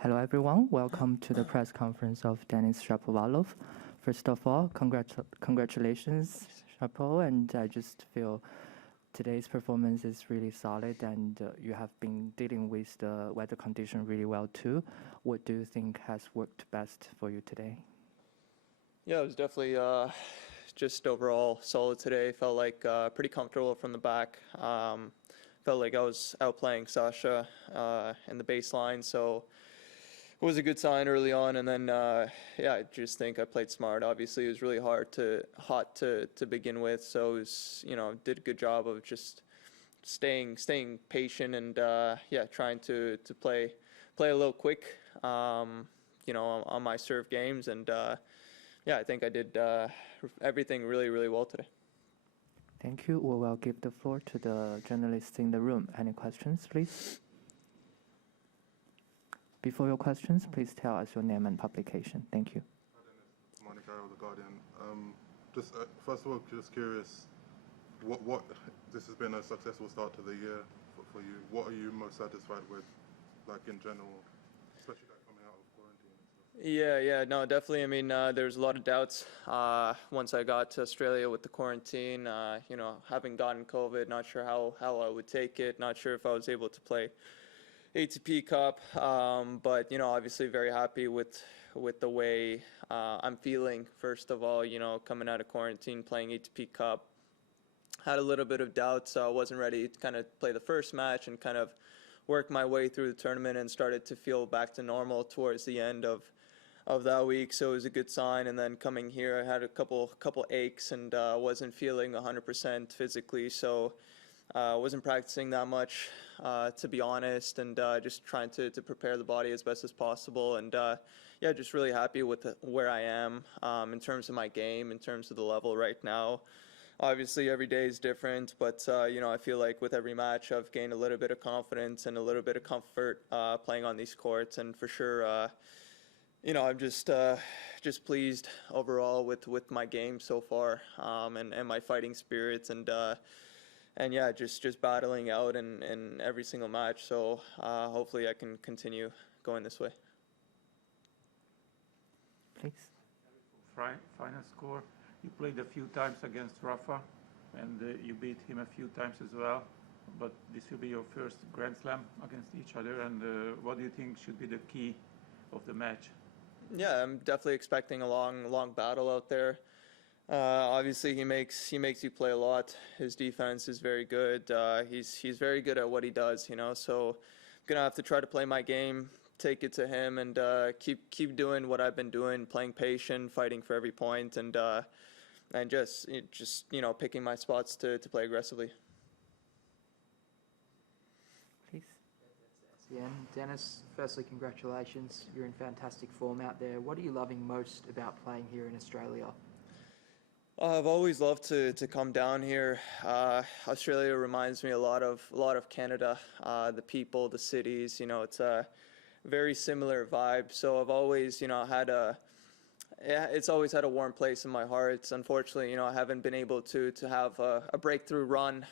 Hello, everyone. Welcome to the press conference of Denis Shapovalov. First of all, congratulations, Shapo. And I just feel today's performance is really solid, and you have been dealing with the weather condition really well too. What do you think has worked best for you today? Yeah, it was definitely just overall solid today. Felt like pretty comfortable from the back. Felt like I was outplaying Sasha in the baseline, so it was a good sign early on. And then yeah, I just think I played smart. Obviously, it was really hot to begin with, so it was, did a good job of just staying patient and yeah, trying to play a little quick, on my serve games and. Yeah, I think I did everything really, really well today. Thank you. We will give the floor to the journalists in the room. Any questions, please? Before your questions, please tell us your name and publication. Thank you. Monica of The Guardian. Just first of all, just curious, what this has been a successful start to the year for you. What are you most satisfied with, like in general, especially like coming out of quarantine and stuff? Yeah, no, definitely. I mean, there's a lot of doubts once I got to Australia with the quarantine. Having gotten COVID, not sure how I would take it, not sure if I was able to play ATP Cup, but obviously very happy with the way I'm feeling. First of all, coming out of quarantine, playing ATP Cup, had a little bit of doubts. I wasn't ready to kind of play the first match and kind of work my way through the tournament, and started to feel back to normal towards the end of that week, so it was a good sign. And then coming here, I had a couple aches and wasn't feeling 100% physically, so wasn't practicing that much, to be honest, and just trying to prepare the body as best as possible. And yeah, just really happy with where I am in terms of my game, in terms of the level right now. Obviously, every day is different, but I feel like with every match, I've gained a little bit of confidence and a little bit of comfort playing on these courts, and for sure. I'm just pleased overall with my game so far, and my fighting spirits, and yeah, just battling out in every single match. So hopefully I can continue going this way. Please. Final score. You played a few times against Rafa, and you beat him a few times as well. But this will be your first Grand Slam against each other. And what do you think should be the key of the match? Yeah, I'm definitely expecting a long battle out there. Obviously, he makes you play a lot. His defense is very good. He's very good at what he does, So I'm gonna have to try to play my game, take it to him, and keep doing what I've been doing, playing patient, fighting for every point, and just picking my spots to play aggressively. Please. Yeah, Denis, firstly, congratulations. You're in fantastic form out there. What are you loving most about playing here in Australia? I've always loved to come down here. Australia reminds me a lot of Canada. The people, the cities, it's a very similar vibe. So I've always, it's always had a warm place in my heart. Unfortunately, I haven't been able to have a breakthrough run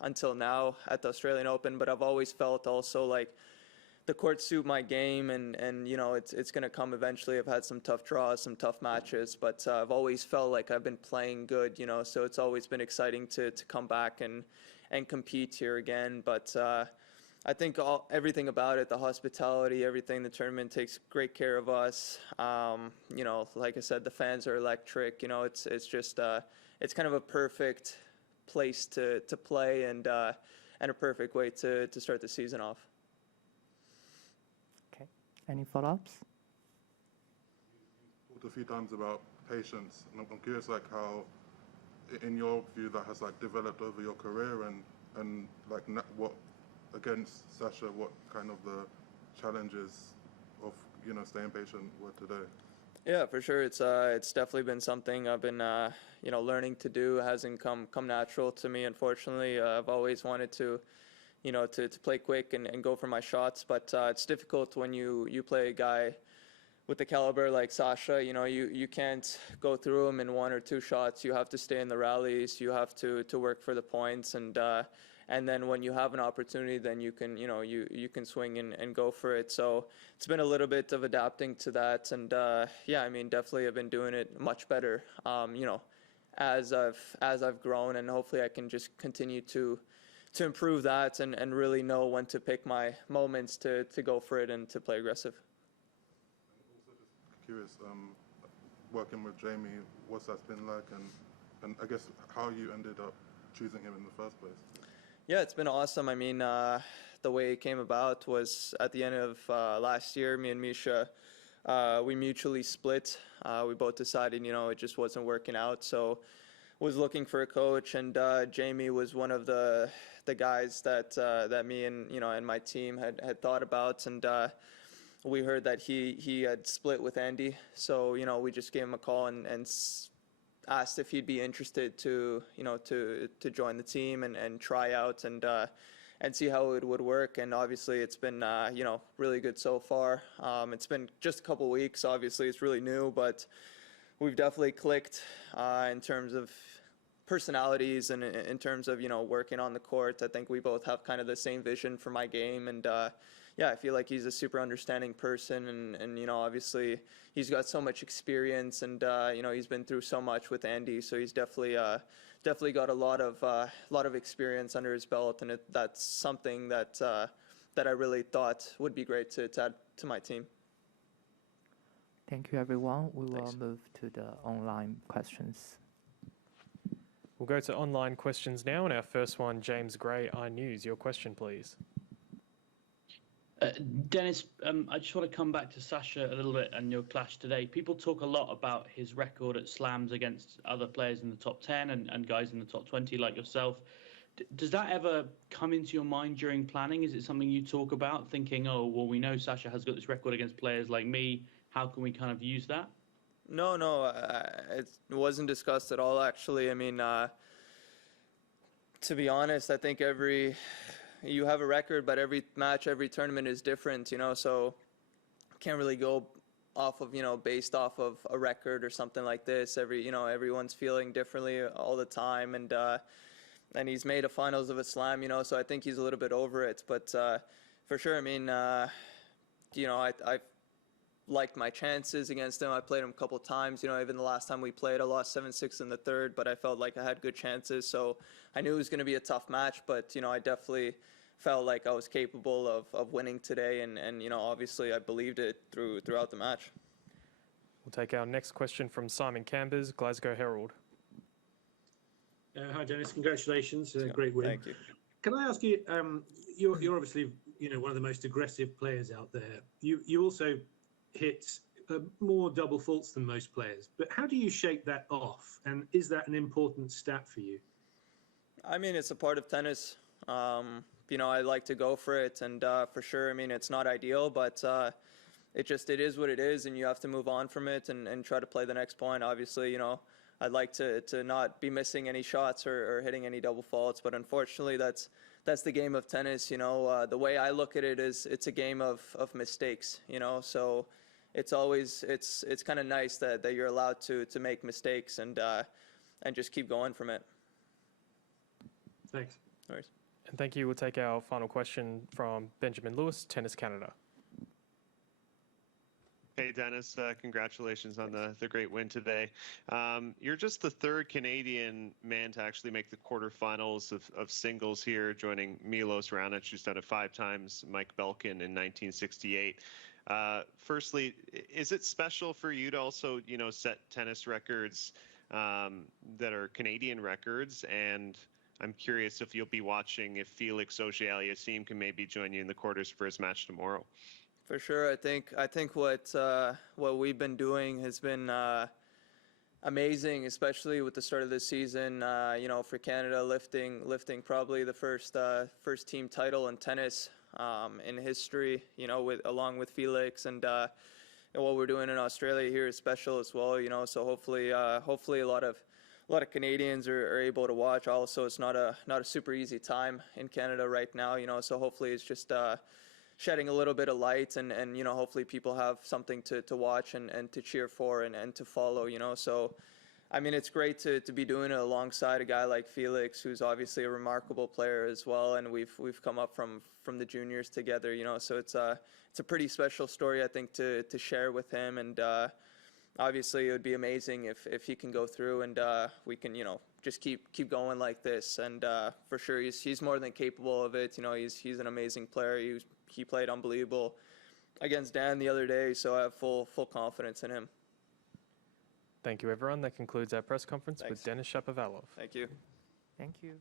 until now at the Australian Open, but I've always felt also like the courts suit my game, and it's going to come eventually. I've had some tough draws, some tough matches, but I've always felt like I've been playing good, so it's always been exciting to come back and compete here again. But I think everything about it, the hospitality, everything, the tournament takes great care of us. Like I said, the fans are electric. It's just it's kind of a perfect place to play, and a perfect way to start the season off. Okay. Any follow-ups? You talked a few times about patience, and I'm curious, like how, in your view, that has like developed over your career, and like what against Sasha, what kind of the challenges of staying patient were today? Yeah, for sure. It's definitely been something I've been learning to do. It hasn't come natural to me, unfortunately. I've always wanted to play quick and go for my shots, but it's difficult when you play a guy with the caliber like Sasha. You can't go through him in one or two shots. You have to stay in the rallies. You have to work for the points, and and then when you have an opportunity, then you can, you can swing and go for it. So it's been a little bit of adapting to that, and yeah, I mean, definitely I've been doing it much better, as I've grown, and hopefully I can just continue to improve that and really know when to pick my moments to go for it and to play aggressive. Also, just curious, working with Jamie, what's that been like, and I guess how you ended up choosing him in the first place? Yeah, it's been awesome. I mean, the way it came about was at the end of last year. Me and Misha, we mutually split. We both decided, it just wasn't working out. So, was looking for a coach, and Jamie was one of the guys that me and my team had thought about, and we heard that he had split with Andy. So, we just gave him a call and asked if he'd be interested to join the team and try out and see how it would work. And obviously it's been really good so far. It's been just a couple weeks. Obviously it's really new, but we've definitely clicked in terms of personalities and in terms of working on the court. I think we both have kind of the same vision for my game, and yeah, I feel like he's a super understanding person, and obviously he's got so much experience, and he's been through so much with Andy, so he's definitely got a lot of experience under his belt, and that's something that I really thought would be great to add to my team. Thank you, everyone. We will Thanks. move to the online questions. We'll go to online questions now, and our first one, James Gray, iNews. Your question, please. Dennis, I just want to come back to Sasha a little bit and your clash today. People talk a lot about his record at slams against other players in the top 10 and guys in the top 20 like yourself. Does that ever come into your mind during planning? Is it something you talk about, thinking, oh, well, we know Sasha has got this record against players like me. How can we kind of use that? No, it wasn't discussed at all, actually. I mean, to be honest, I think you have a record, but every match, every tournament is different, so can't really go off of, based off of a record or something like this. Everyone's feeling differently all the time, and he's made a finals of a slam, so I think he's a little bit over it. But for sure, I mean, I liked my chances against him. I played him a couple times. Even the last time we played, I lost 7-6 in the third, but I felt like I had good chances. So I knew it was going to be a tough match, but, I definitely felt like I was capable of winning today. And obviously I believed it throughout the match. We'll take our next question from Simon Cambers, Glasgow Herald. Hi, Dennis. Congratulations. Great win. Thank you. Can I ask you, you're obviously, one of the most aggressive players out there. You also hit more double faults than most players. But how do you shake that off? And is that an important stat for you? I mean, it's a part of tennis. I like to go for it, and for sure, I mean, it's not ideal, but it is what it is, and you have to move on from it and try to play the next point. Obviously, I'd like to not be missing any shots or hitting any double faults, but unfortunately, that's the game of tennis. The way I look at it is it's a game of mistakes. So it's always it's kind of nice that you're allowed to make mistakes and just keep going from it. Thanks. No worries. And thank you. We'll take our final question from Benjamin Lewis, Tennis Canada. Hey, Dennis, congratulations on the great win today. You're just the third Canadian man to actually make the quarterfinals of singles here, joining Milos Raonic, who's done it 5 times, Mike Belkin in 1968. Firstly, is it special for you to also, set tennis records that are Canadian records? And I'm curious if you'll be watching if Felix Auger-Aliassime can maybe join you in the quarters for his match tomorrow. For sure, I think what we've been doing has been amazing, especially with the start of this season. For Canada, lifting probably the first team title in tennis in history. Along with Felix, and what we're doing in Australia here is special as well. So hopefully a lot of Canadians are able to watch. Also, it's not a super easy time in Canada right now. So hopefully it's just shedding a little bit of light, and hopefully people have something to watch and to cheer for and to follow. So I mean, it's great to be doing it alongside a guy like Felix, who's obviously a remarkable player as well, and we've come up from the juniors together, you know. So it's a pretty special story, I think, to share with him, and obviously it would be amazing if he can go through and we can, you know, just keep going like this. And for sure, he's more than capable of it. You know, he's an amazing player. He played unbelievable against Dan the other day, so I have full confidence in him. Thank you, everyone. That concludes our press conference Thanks. with Denis Shapovalov. Thank you. Thank you.